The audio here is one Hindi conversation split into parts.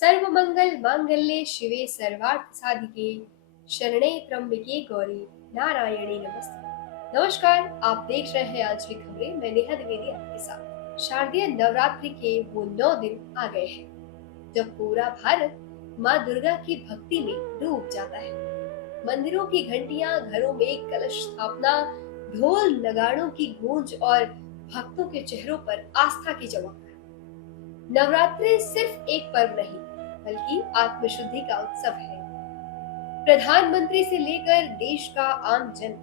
सर्वमंगल मांगल्ये शिवे सर्वार्थ साधिके शरणे त्र्यंबके गौरी नारायणी नमस्ते। नमस्कार, आप देख रहे हैं आज की खबरें। मैं नेहा द्विवेदी आपके साथ। शारदीय नवरात्रि के वो 9 दिन आ गए हैं जब पूरा भारत माँ दुर्गा की भक्ति में डूब जाता है। मंदिरों की घंटियां, घरों में कलश स्थापना, ढोल नगाड़ों की गूंज और भक्तों के चेहरों पर आस्था की चमक। नवरात्रि सिर्फ एक पर्व नहीं, बल्कि आत्मशुद्धि का उत्सव है। प्रधानमंत्री से लेकर देश का आम जन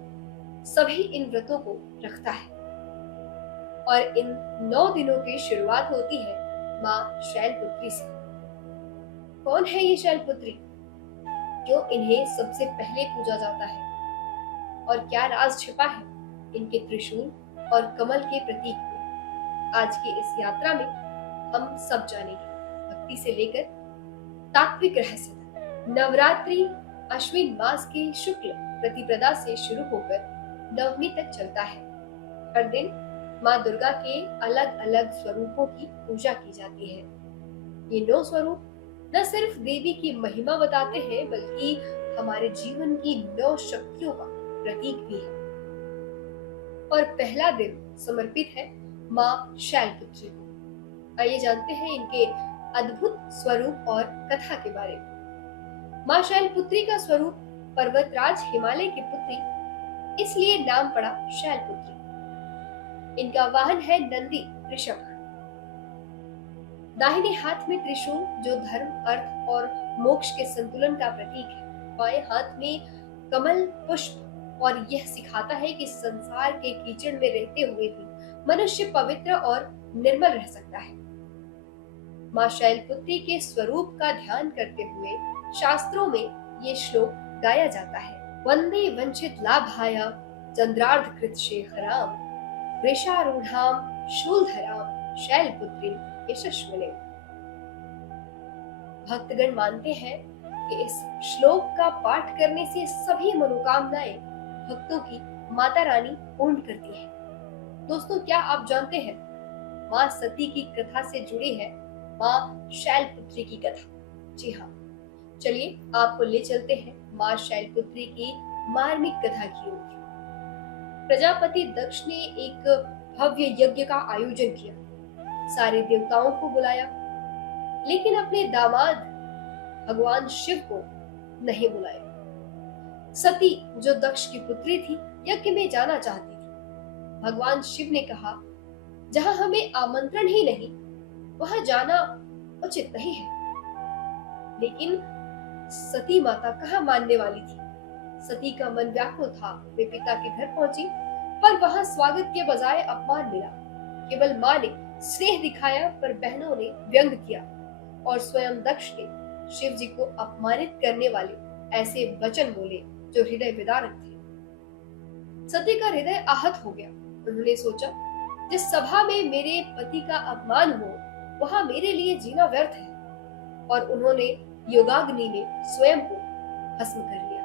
सभी इन व्रतों को रखता है और इन 9 दिनों की शुरुआत होती है माँ शैलपुत्री से। कौन है ये शैलपुत्री, जो इन्हें सबसे पहले पूजा जाता है, और क्या राज छिपा है इनके त्रिशूल और कमल के प्रतीक में? आज की इस यात्रा में हम सब जानेंगे, भक्ति से लेकर तात्विक रहस्य तक। नवरात्रि अश्विन मास के शुक्ल प्रतिपदा से शुरू होकर नवमी तक चलता है। हर दिन माँ दुर्गा के अलग अलग स्वरूपों की पूजा की जाती है। ये 9 स्वरूप न सिर्फ देवी की महिमा बताते हैं, बल्कि हमारे जीवन की 9 शक्तियों का प्रतीक भी है। और पहला दिन समर्पित है माँ शैलपुत्री को। आइए जानते हैं इनके अद्भुत स्वरूप और कथा के बारे में। माँ शैलपुत्री का स्वरूप पर्वतराज हिमालय की पुत्री, इसलिए नाम पड़ा शैलपुत्री। इनका वाहन है नंदी वृषभ। दाहिने हाथ में त्रिशूल, जो धर्म, अर्थ और मोक्ष के संतुलन का प्रतीक है। बाएं हाथ में कमल पुष्प, और यह सिखाता है कि संसार के कीचड़ में रहते हुए भी मनुष्य पवित्र और निर्मल रह सकता है। माँ शैलपुत्री के स्वरूप का ध्यान करते हुए शास्त्रों में ये श्लोक गाया जाता है। वंदे वंचित लाभाय चंद्रार्ध कृत शेखराम वृषारूढ़ाम शूलधराम शैलपुत्री यशस्विने। भक्तगण मानते हैं कि इस श्लोक का पाठ करने से सभी मनोकामनाएं भक्तों की माता रानी पूर्ण करती है। दोस्तों, क्या आप जानते हैं माँ सती की कथा से जुड़ी है माँ शैलपुत्री की कथा? जी हाँ, चलिए आपको ले चलते हैं माँ शैलपुत्री की मार्मिक कथा की ओर। प्रजापति दक्ष ने एक भव्य यज्ञ का आयोजन किया, सारे देवताओं को बुलाया, लेकिन अपने दामाद भगवान शिव को नहीं बुलाया। सती, जो दक्ष की पुत्री थी, यज्ञ में जाना चाहती थी। भगवान शिव ने कहा, जहां हमें आमंत्रण ही नहीं, वहां जाना उचित नहीं है। लेकिन सती माता कहाँ मानने वाली थी। सती का मन व्याकुल था। वे पिता के घर पहुंची, पर वहां स्वागत के बजाय अपमान मिला। केवल माँ ने स्नेह दिखाया, पर बहनों ने व्यंग किया, और स्वयं दक्ष ने शिव जी को अपमानित करने वाले ऐसे वचन बोले जो हृदय विदारक थे। सती का हृदय आहत हो गया। उन्होंने सोचा, जिस सभा में मेरे पति का अपमान हो, वहां मेरे लिए जीना व्यर्थ है, और उन्होंने योगाग्नि में स्वयं को भस्म कर लिया।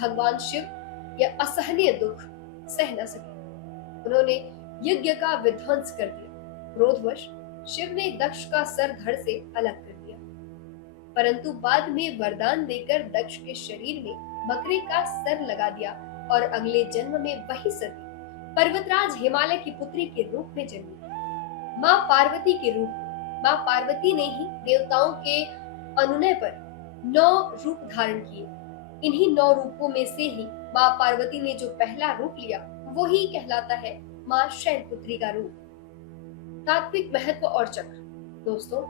भगवान शिव यह असहनीय दुख सह न सके। उन्होंने यज्ञ का विध्वंस कर दिया। क्रोधवश शिव ने दक्ष का सर धड़ से अलग कर दिया, परंतु बाद में वरदान देकर दक्ष के शरीर में बकरे का सर लगा दिया, और अगले जन्म में वही सती पर्वतराज हिमालय की पुत्री के रूप में जन्मी। माँ पार्वती के रूप में। माँ पार्वती ने ही देवताओं के अनुनय पर 9 रूप धारण किए। इन्हीं 9 रूपों में से ही माँ पार्वती ने जो पहला रूप लिया, वो ही कहलाता है माँ शैलपुत्री का रूप। तात्विक महत्व और चक्र। दोस्तों,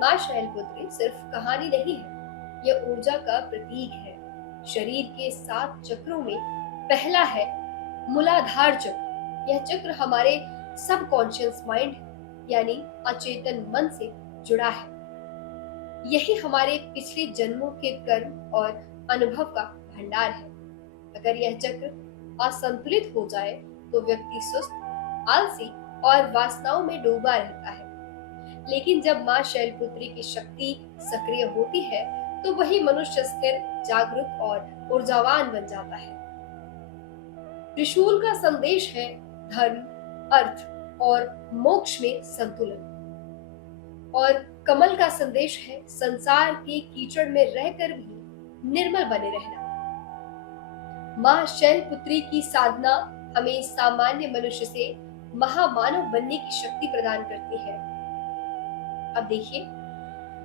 माँ शैलपुत्री सिर्फ कहानी नहीं है, यह ऊर्जा का प्रतीक है। शरीर के 7 चक्रों में पहला है मूलाधार चक्र। यह चक्र हमारे सबकॉन्शियस माइंड यानी अचेतन मन से जुड़ा है। यही हमारे पिछले जन्मों के कर्म और अनुभव का भंडार है। अगर यह चक्र असंतुलित हो जाए तो व्यक्ति सुस्त, आलसी और वासनाओं में डूबा रहता है। लेकिन जब माँ शैलपुत्री की शक्ति सक्रिय होती है, तो वही मनुष्य स्थिर, जागरूक और ऊर्जावान बन जाता है। त्रिशूल का संदेश है धर्म, अर्थ और मोक्ष में संतुलन, और कमल का संदेश है संसार के कीचड़ में रहकर भी निर्मल बने रहना। माँ शैलपुत्री की साधना हमें सामान्य मनुष्य से महामानव बनने की शक्ति प्रदान करती है। अब देखिए,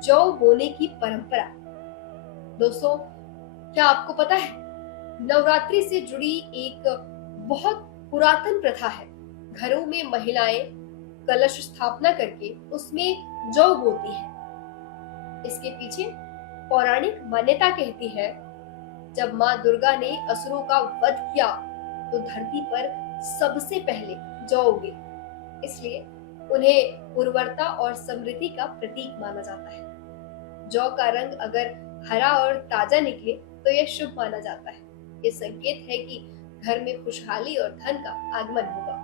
जौ बोने की परंपरा। दोस्तों, क्या आपको पता है, नवरात्रि से जुड़ी एक बहुत पुरातन प्रथा है। घरों में महिलाएं कलश स्थापना करके उसमें जौ बोती हैं। इसके पीछे पौराणिक मान्यता कहती है, जब माँ दुर्गा ने असुरों का वध किया तो धरती पर सबसे पहले जौ उगे, इसलिए उन्हें उर्वरता और समृद्धि का प्रतीक माना जाता है। जौ का रंग अगर हरा और ताजा निकले तो यह शुभ माना जाता है। ये संकेत है कि घर में खुशहाली और धन का आगमन होगा।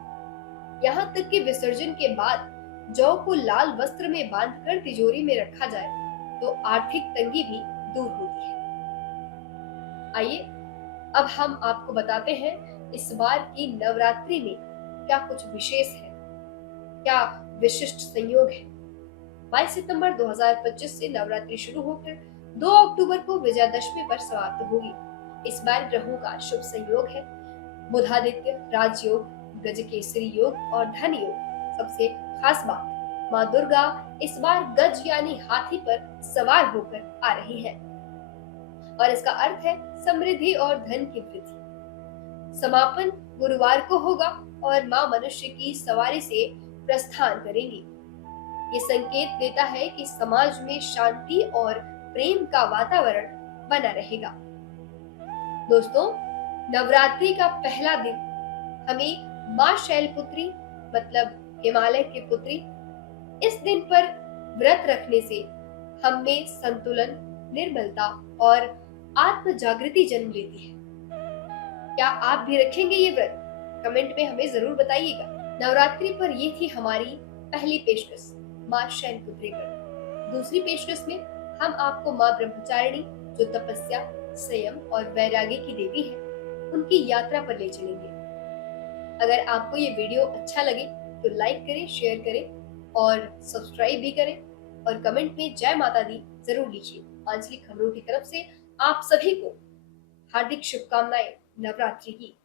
यहाँ तक कि विसर्जन के बाद जौ को लाल वस्त्र में बांधकर तिजोरी में रखा जाए तो आर्थिक तंगी भी दूर होती है। आइए अब हम आपको बताते हैं इस बार की नवरात्रि में क्या कुछ विशेष है, क्या विशिष्ट संयोग है। 22 सितंबर 2025 से नवरात्रि शुरू होकर 2 अक्टूबर को विजयादशमी पर समाप्त होगी। इस बार ग्रहों का शुभ संयोग है बुधादित्य, राजयोग, गजकेसरी योग और धन योग। सबसे खास बात, माँ दुर्गा इस बार गज यानी हाथी पर सवार होकर आ रही है और इसका अर्थ है समृद्धि और धन की वृद्धि। समापन गुरुवार को होगा और माँ मनुष्य की सवारी से प्रस्थान करेंगी। ये संकेत देता है कि समाज में शांति और प्रेम का वातावरण बना रहेगा। दोस्तों, नवरात्रि का पहला दिन हमें माँ शैलपुत्री मतलब हिमालय की पुत्री, इस दिन पर व्रत रखने से हम में संतुलन, निर्मलता और आत्म जागृति जन्म लेती है। क्या आप भी रखेंगे ये व्रत? कमेंट में हमें जरूर बताइएगा। नवरात्रि पर ये थी हमारी पहली पेशकश माँ शैलपुत्री पर। दूसरी पेशकश में हम आपको माँ ब्रह्मचारिणी, जो तपस्या, संयम और वैराग्य की देवी है, उनकी यात्रा पर ले चलेंगे। अगर आपको ये वीडियो अच्छा लगे तो लाइक करें, शेयर करें और सब्सक्राइब भी करें और कमेंट में जय माता दी जरूर लिखिए। आंचलिक खबरों की तरफ से आप सभी को हार्दिक शुभकामनाएं नवरात्रि की।